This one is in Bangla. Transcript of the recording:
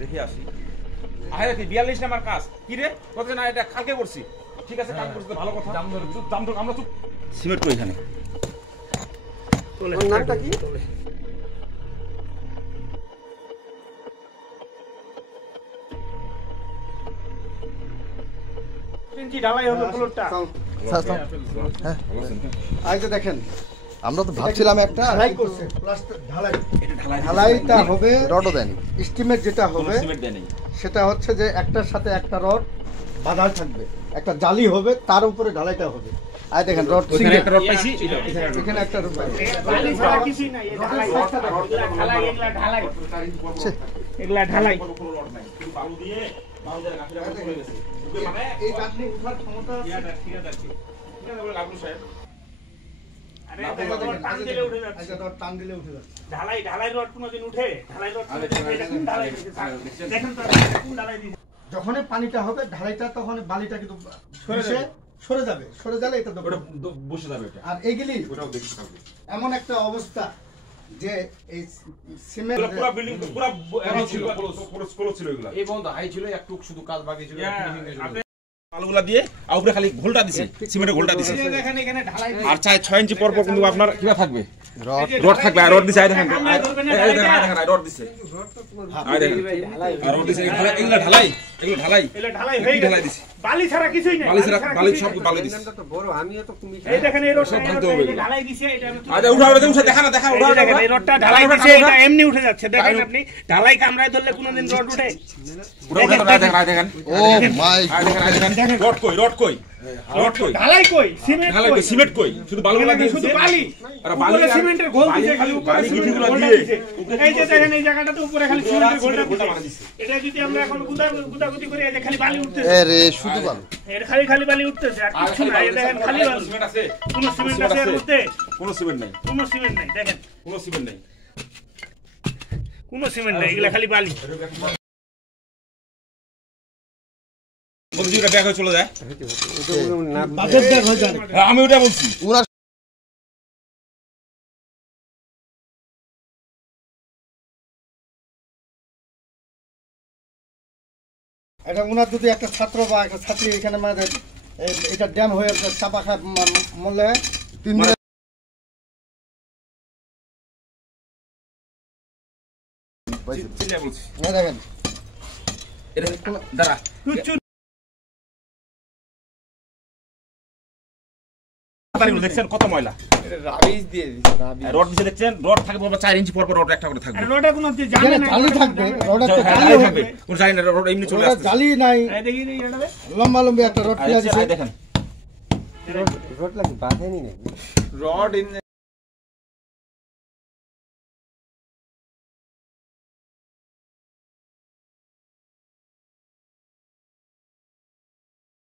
দেখি আসি। আরে তুই 42 নাম্বার কাজ কি রে? কত না এটা কালকে করছি। ঠিক আছে কাম করতে ভালো কথা। দাম তো আমরা তো সিমেন্ট কই এখানে। তোর নামটা কি? ইঞ্চি ঢালাই হবে ফ্লোরটা। হ্যাঁ এই যে দেখেন আমরা তো ভাবছিলাম একটা ঢালাই করছে প্লাস্টার ঢালাই এটা ঢালাই ঢালাইটা হবে রডও দেন স্টিমের যেটা হবে সিমেন্ট দেয় নাই। সেটা হচ্ছে যে একটার সাথে একটা রড বাঁধা থাকবে, একটা জালি হবে, তার উপরে ঢালাইটা হবে। আর দেখেন রড ওখানে একটা রড পাইছি এখানে একটা রড পাইছি। বালি ছাড়া কিছুই নাই, এই ঢালাই ঢালাই এগুলা ঢালাই কোনো রড নাই। শুধু বালু দিয়ে বাউন্ডারি গাফিরা করে চলে গেছে। মানে এই গাঁথনি উঠার ক্ষমতা আছে। ঠিক আছে বলে লাভলু সাহেব। আরে রড টান দিলে উঠে যাচ্ছে। আচ্ছা রড টান দিলে উঠে যাচ্ছে। ঢালাই রড কোনদিন উঠে? ঢালাই রড এটা কোন ঢালাই দিয়েছে? দেখেন তো কোন ঢালাই দিয়েছে। যখনই পানিটা হবে ঢালাইটা তখন বালিটা কিন্তু সরে যাবে, সরে গেলে এটা ওটা বসে যাবে এটা। আর এগুলি ওটাও দেখতে থাকবে। এমন একটা অবস্থা যে এই সিমেন্ট পুরো বিল্ডিং পুরো এমন ছিল পুরো ছিল এগুলা। এই বন্ধ হাই ছিল একটু শুধু কাজ বাকি ছিল আলুগুলা দিয়ে আর উপরে খালি ঘোলটা দিছে, সিমেন্টের ঘোলটা দিছে। দেখেন এখানে ঢালাই আর চাই 6 ইঞ্চি পর পর কিন্তু আপনার কিবা থাকবে রড রড থাকবে। আর রড দিছে দেখেন এই দেখেন রড দিছে আর দেখেন আর রড দিছে এগুলা ঢালাই এটা ঢালাই হয়ে গেছে। ঢালাই দিছে বালি ছাড়া কিছুই নাই। বালি সব বালি দিছে। তো বড় আমিও তো কমি এই দেখেন এই রডটা সব ভাঙতে হবে। ঢালাই দিছে, এটা আমি আচ্ছা উঠাও উঠা দেখা না দেখা এই উঠাও দেখেন এই রডটা ঢালাই দিছে, এটা এমনি উঠে যাচ্ছে। দেখেন আপনি ঢালাই কামড়ায় ধরলে কোনদিন রড উঠে? দেখেন ও মাই দেখেন রড কই ঢালাই কই? সিমেন্ট ঢালাই কই সিমেন্ট কই শুধু বালুগুলা দিয়ে শুধু বালি। আর উপরে সিমেন্টের ঘোল দিছে, খালি উপরে বালি সিমেন্টের গিটিগুলা ঘোলটা দিয়ে দিছে। এই যে দেখেন এই জায়গাটাতে উপরে খালি সিমেন্টের ঘোলটা দিছে। এটা যদি আমরা এখন গুদাগুদি করে এই যে খালি বালি উঠতেছে। এ রে শুধু ভালো এর খালি বালি উঠতেছে আর কিছু নাই। এই দেখেন খালি বালি। সিমেন্ট আছে কোন সিমেন্ট আছে এর মধ্যে? কোনো সিমেন্ট নাই কোন সিমেন্ট নাই। দেখেন কোনো সিমেন্ট নাই কোন সিমেন্ট নাই, এগুলা খালি বালি। বলজিটা ব্যাগ হয়ে চলে যায়। বাজেট ব্যাগ হয়ে যাবে। আমি ওটা বলছি ওনার এটা ওনার যদি একটা ছাত্র বা একটা ছাত্রী এখানে মানে এটা ড্যাম হয়ে চাপা খায় মরলে 3 দিন চিল্লা বলছি দেখেন এটা দাঁড়া দেখছেন কত ময়লা রড দিছে দেখছেন রড থাকবে 4 ইঞ্চি পর পর রড একটা করে থাকবে আর রডে কোন যে জালি এখানে নাই। জালি থাকবে, রড একটা জালি জালি হবে। থাকবে কোন জানি না রড এমনি চলে রডে আসছে জালি নাই, এই দেখি এটাতে লম্বা লম্বি একটা রড ফেলে দিছে। দেখেন রড লাগে বাঁধেনি নাকি? Rod in